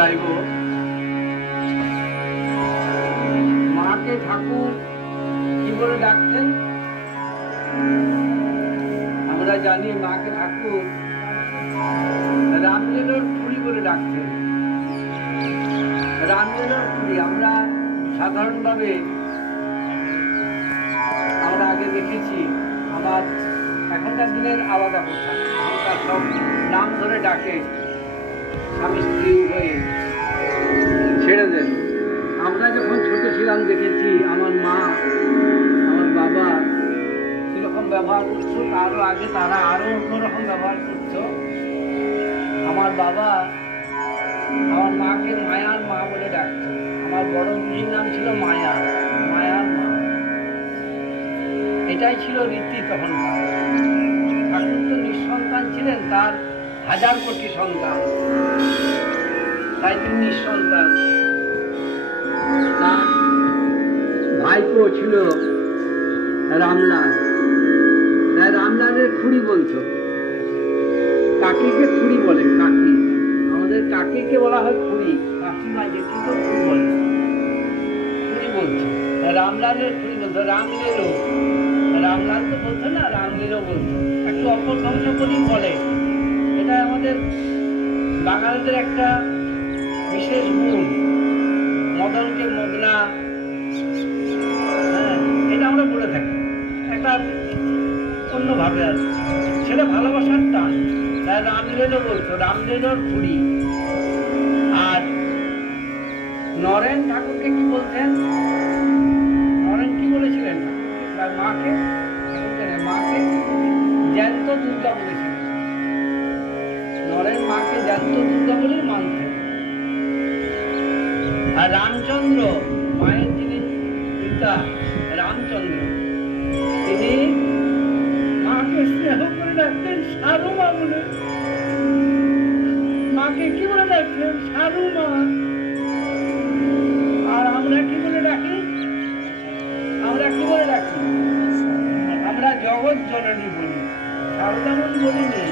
চাইব মাকে ঠাকুর কি বলে ডাকতেন? আমরা জানি মাকে ঠাকুর রামলীলার খুঁড়ি বলে ডাকতেন। রামলীলার খুঁড়ি আমরা সাধারণভাবে আমরা আগে দেখেছি, আমার এখনকার দিনের আলাদা কথা, এখনকার সব নাম ধরে ডাকে, স্বামী স্ত্রী হয়ে ছেড়ে দেন। আমরা যখন ছোট ছিলাম দেখেছি আমার মা আমার বাবা কিরকম ব্যবহার করতো, তারও আগে তারা আরো অন্যরকম ব্যবহার করতো। আমার বাবা আমার মাকে মায়ার মা বলে ডাকতো। আমার বড় দিদির নাম ছিল মায়া, মায়ার মা। এটাই ছিল রীতি তখনকার। ঠাকুর তো নিঃসন্তান ছিলেন, তার 1000 কোটি সন্তান, তাই তিনি নিঃসন্তান। তার ভাইপো ছিল রামলাল, তাই রামলালের খুড়ি বলতো। কাকিকে খুড়ি বলে, কাকি, আমাদের কাকিকে বলা হয় খুড়ি, কাকিমা যেটিকে খুড়ি বলে, খুড়ি বলতো। রামলালের খুড়ি বলতো, রামলেরও, রামলাল তো বলতো না, রামলেরও বলতো, একটু অপভ্রংশ করেই বলে। এটা আমাদের বাঙালিদের একটা বিশেষ গুণ, মদনকে মদনা, হ্যাঁ, এটা আমরা বলে থাকি একটা অন্যভাবে। আর ছেলে ভালোবাসার টান, তাই রামলেরও বলতো, রামলেরও খুড়ি। আর নরেন ঠাকুরকে কি বলতেন? নরেন কি বলেছিলেন মাকে? মাকে জ্যান্ত দুর্গা বলেছিলেন। নরেন মাকে জ্যান্ত দুর্গা বলেই মানতেন। আর রামচন্দ্র, মায়ের যিনি পিতা রামচন্দ্র, তিনি মাকে স্নেহ করে ডাকতেন সারু মা বলে। মাকে কি বলে ডাকতেন? সারু মা। আর আমরা কি বলে ডাকি? আমরা কি বলে ডাকি? আমরা জগৎ জননী বলি, সারদামণি বলিনি,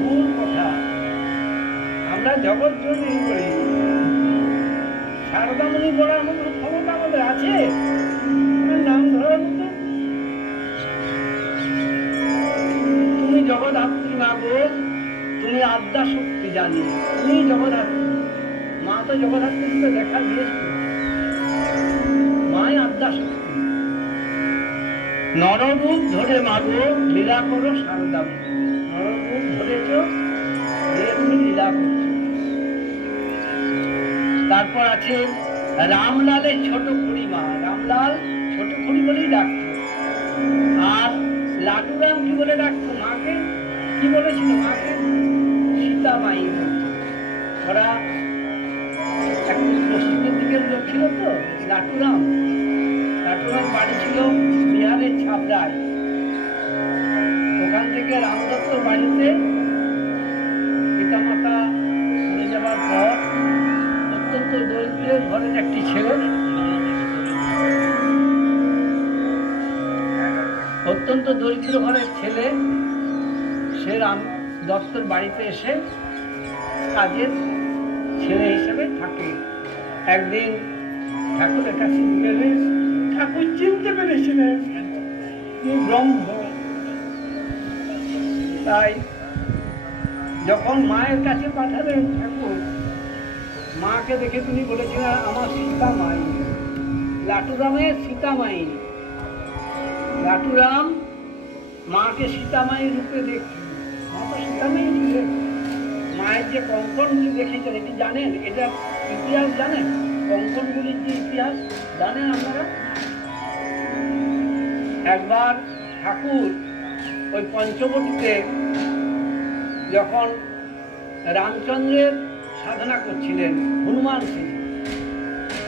ভুল কথা। আমরা জগৎ জননী বলি। সারদামণি বলার মতো ক্ষমতা আমাদের আছে? নাম ধরার মতো? তুমি জগদ্ধাত্রী মা গো, তুমি আদ্যা শক্তি জানি, তুমি জগদ্ধাত্রী। মা তো জগদ্ধাত্রীকে দেখা দিয়েছিল, মাই আদ্যা শক্তি। নররূপ ধরে মাগো লীলা করো সারদামণি। নররূপ ধরেছ, তুমি লীলা করছো। তারপর আছে রামলালের ছোট খুড়ি মা, রামলাল ছোট খুড়ি বলেই ডাকতো। আর লাটুরাম কি বলে ডাকতো মাকে? কি বলেছিল মাকে? সীতামাই বলতো। ওরা একটু পশ্চিমের দিকের লোক ছিল তো, লাটুরাম। লাটুরাম বাড়ি ছিল বিহারের ছাবড়ায়। ওখান থেকে রামদত্তর বাড়িতে পিতামাতা চলে যাবার পর অত্যন্ত দরিদ্রের ঘরের একটি ছেলে, অত্যন্ত দরিদ্র ঘরের ছেলে, সে রাম দত্তর বাড়িতে এসে কাজের ছেলে হিসেবে থাকে। একদিন ঠাকুরের কাছে গেলে ঠাকুর চিনতে পেরেছিলেন ব্রহ্ম। তাই যখন মায়ের কাছে পাঠালেন ঠাকুর, মাকে দেখে তিনি বলেছিলেন আমার সীতামাই, লাটুরামের সীতামাই। লাটুরাম মাকে সীতামাই রূপে দেখছেন। মা তো সীতামাই ছিলেন। মায়ের যে কঙ্কনগুলি দেখেছেন, এটি জানেন? এটা ইতিহাস জানেন? কঙ্কনগুলির যে ইতিহাস জানেন আপনারা? একবার ঠাকুর ওই পঞ্চবটিতে যখন রামচন্দ্রের সাধনা করছিলেন, হনুমান সিং,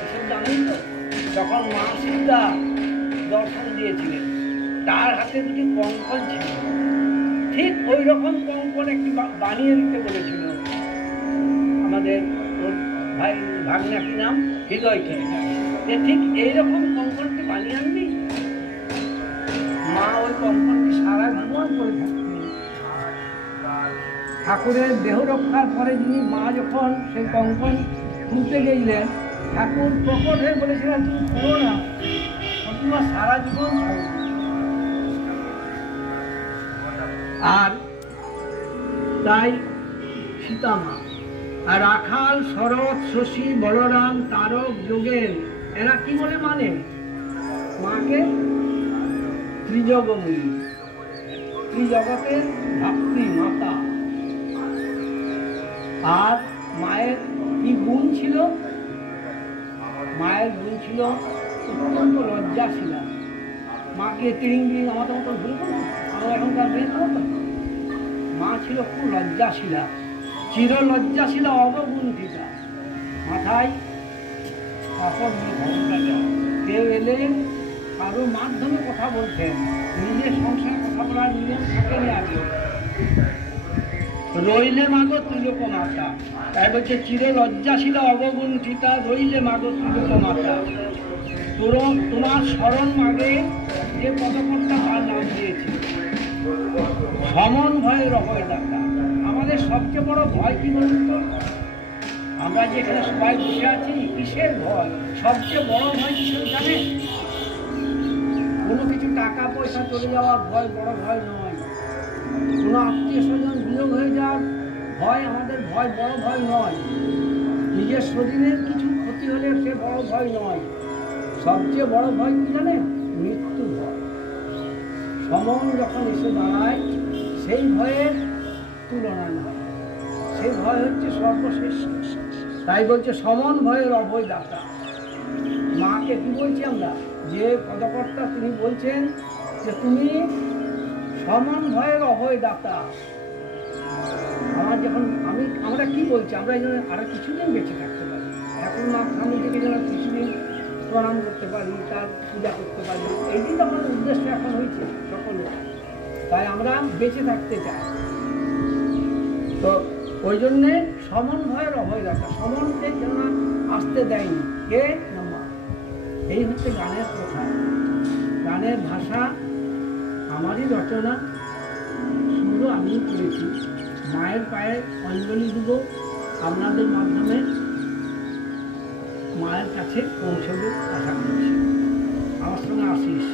এসব জানেন তো? যখন মা সীতা দর্শন দিয়েছিলেন, তার হাতে দুটি কঙ্কন ছিল। ঠিক ওই রকম কঙ্কন একটি বানিয়ে দিতে বলেছিল আমাদের ভাই ভাগনা, কি নাম, হৃদয়কে। ঠিক এইরকম কঙ্কনটি বানিয়ে আনবি। মা ওই কঙ্কনটি সারা জীবন করে থাকতেন। ঠাকুরের দেহ রক্ষার পরে যিনি মা যখন সেই কঙ্কন খুলতে গেলেন, ঠাকুর প্রকট হয়ে বলেছিলেন তুমি করো না, তোমার সারা জীবন। আর তাই সীতামা আর রাখাল, শরৎ, শশী, বলরাম, তারক, যোগেন এরা কি বলে মানে মাকে ত্রিজগময়ী, ত্রিজগতের ধাত্রী মাতা। আর মায়ের কি গুণ ছিল? মায়ের গুণ ছিল অত্যন্ত লজ্জাশীলা। মাকে তিরিং বিরিং আমাদের মতো ভুল করবো, আমরা এখনকার মেয়ে মতো। মা ছিল খুব লজ্জাশীলা, চির লজ্জাশীলা, অবগুণ্ঠিতা। মাথায় কাপড় নিয়ে কেউ এলে কারোর মাধ্যমে কথা বলতেন, নিজের সংসারে কথা বলার নিয়ম থাকেনি আগে। রইলে মাগো ত্রিলোক মাতা, তাই বলছে চির লজ্জাশীলা অবগুণ্ঠিতা, রইলে মাগো ত্রিলোক মাতা। তোমার স্মরণ মাগে যে পদকর্তা তার নাম দিয়েছে সমন ভয়ের অভয় দাতা। আমাদের সবচেয়ে বড় ভয় কি বলুন তো? আমরা যে এখানে সবাই বসে আছি, কিসের ভয়? সবচেয়ে বড় ভয় কিসের জানেন? কোনো কিছু টাকা পয়সা চলে যাওয়ার ভয় বড় ভয় নয়, কোনো আত্মীয় স্বজন বিয়োগ হয়ে যাওয়ার ভয় আমাদের ভয়, বড় ভয় নয়। নিজের শরীরের কিছু ক্ষতি হলে সে বড় ভয় নয়। সবচেয়ে বড় ভয় কি জানেন? মৃত্যু ভয়। সমন যখন এসে দাঁড়ায় সেই ভয়ের তুলনা নয়, সেই ভয় হচ্ছে সর্বশেষ। তাই বলছে সমন ভয়ের অভয় দাতা। মাকে কি বলছি আমরা? যে পদকর্তা তিনি বলছেন যে তুমি সমন ভয়ের অভয় দাতা। আমার যখন আমরা কি বলছি? আমরা এই জন্য আরো কিছুদিন বেঁচে থাকতে পারি, এখন মা স্বামী থেকে যেন কিছুদিন প্রণাম করতে পারি, তার পূজা করতে পারি, এইটি তো আমার উদ্দেশ্য এখন হয়েছে সকলে। তাই আমরা বেঁচে থাকতে চাই। তো ওই জন্যে সমন ভয়ের অভয় দাতা। সমনকে যেন আসতে দেয়নি কে? না মা। এই হচ্ছে গানের কথা, গানের ভাষা আমারই রচনা, শুধু আমি করেছি। মায়ের পায়ে অঞ্জলি দিব আপনাদের মাধ্যমে, মায়ের কাছে পৌঁছবে আশা করছি। আমার সঙ্গে আসিস।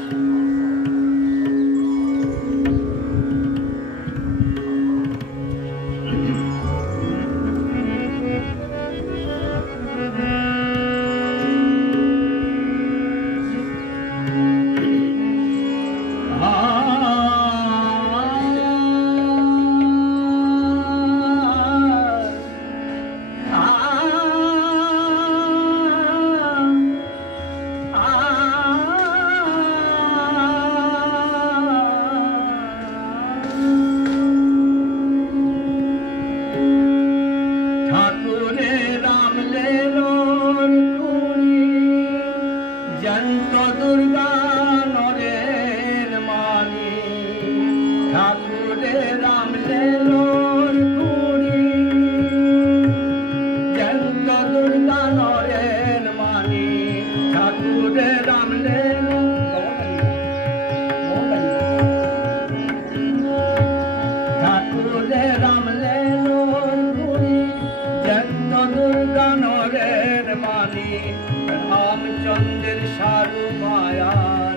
রামচন্দ্রের সারু মায়ার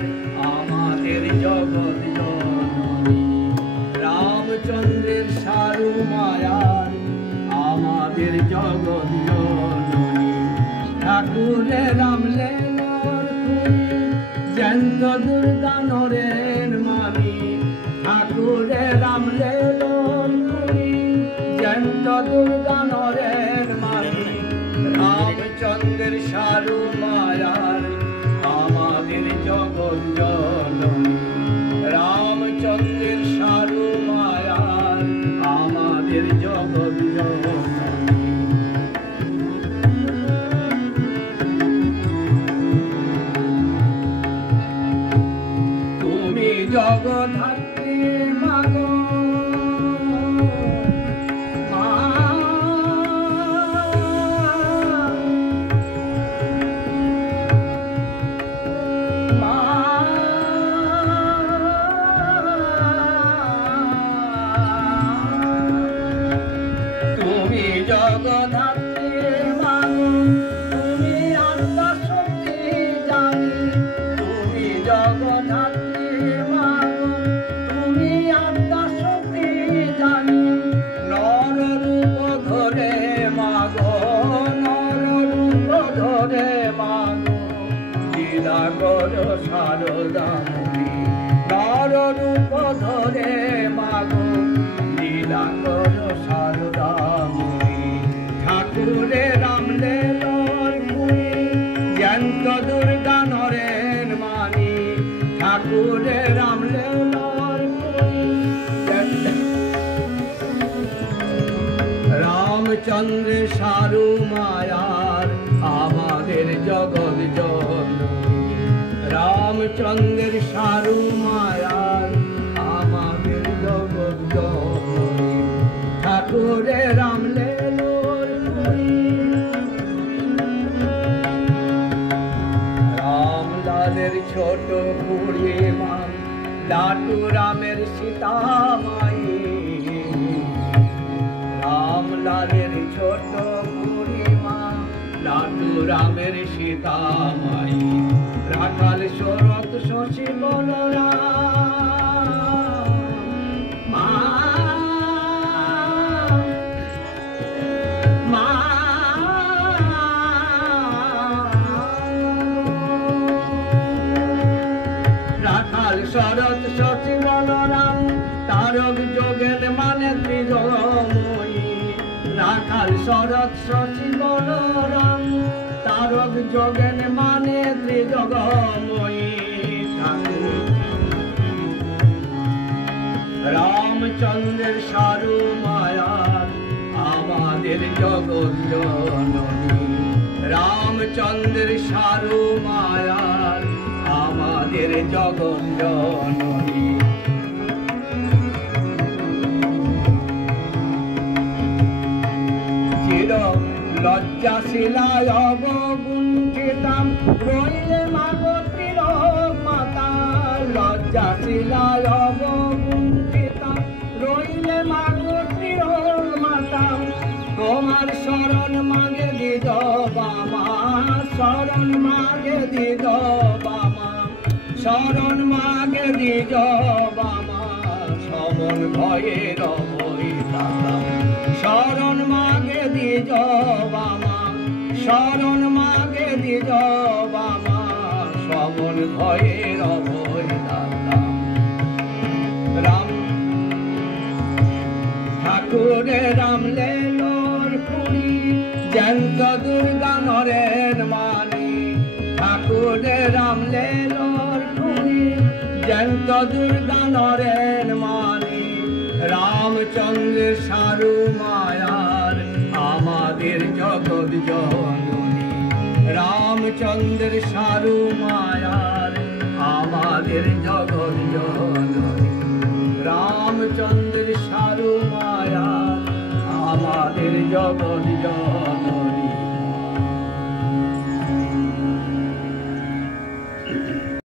আমাদের জগৎ জননী, রামচন্দ্রের সারু মায়ার আমাদের জগৎ জননী। ঠাকুরে রামলেলোর খুনি জ্যান্ত দুর্গা নরের মানি, ঠাকুরে রামলেলোর খুনি জ্যান্ত দুর্গা নরের মানি। রামচন্দ্রের সারু মায়ার আমাদের জগৎ জননী, রামচন্দ্রের সারু মায়ার আমাদের জগৎ জননী। তুমি জগদ্ধাত্রী মাগো, করো সারদাময়ী নর রূপ ধরে মাগো লীলা করো সারদাময়ী ঠাকুরে রামলে লয় কুড়ি জ্যান্ত দুর্গা নরেন মানি ঠাকুরে রামলে লয় কুড়ি রামচন্দ্রের সারু মায়ার আমাদের জগৎ জননী রামচন্দ্রের সারু মায়ার আমাদের জগৎ জননী ঠাকুরে রামলে রামলালের ছোট কুড়ি মান লাটু রামের সীতামায়ী রামলালের ছোট বুড়িমা লাটু রামের সীতামায়ী রাখাল শরৎ শশী বলরাম রাখাল শরৎ শশী বলরাম তারক যোগের মানে ত্রিজগময়ী রাখাল শরৎ শশী বলরাম তারক যোগেন মানে ত্রিজগময়ী ঠাকুর রামচন্দ্রের সারু মায়ার আমাদের জগৎ জননী রামচন্দ্রের সারু মায়ার আমাদের জগৎ জননী চির লজ্জাশীলায় অবগুণ্ঠিতাম রইলে মাগো তিলক মাতা লজ্জাশীলায় অবগুণ্ঠিতাম রইলে মাগো তিলক মাতা তোমার শরণ মাগে দিদ বামা শরণ মাগে দিদ বামা শরণ মাগে দিদ বামা সমন ভয়ে রবই দাতা শরণ মাগে দিজ বামা শরণ মাগে দিজ বামা সমন ভয়ে রবই দাতা রাম ঠাকুরে রামলে লোর কুড়ি জ্যান্ত দুর্গা নরেন মানি ঠাকুরে রামলে লোর কুড়ি জ্যান্ত দুর্গা নরেন মানি রামচন্দ্রের সারু মায়ার আমাদের জগৎ জননী রামচন্দ্রের সারু মায়ার আমাদের জগৎ জননী রামচন্দ্রের সারু মায়ার আমাদের জগৎ জননী।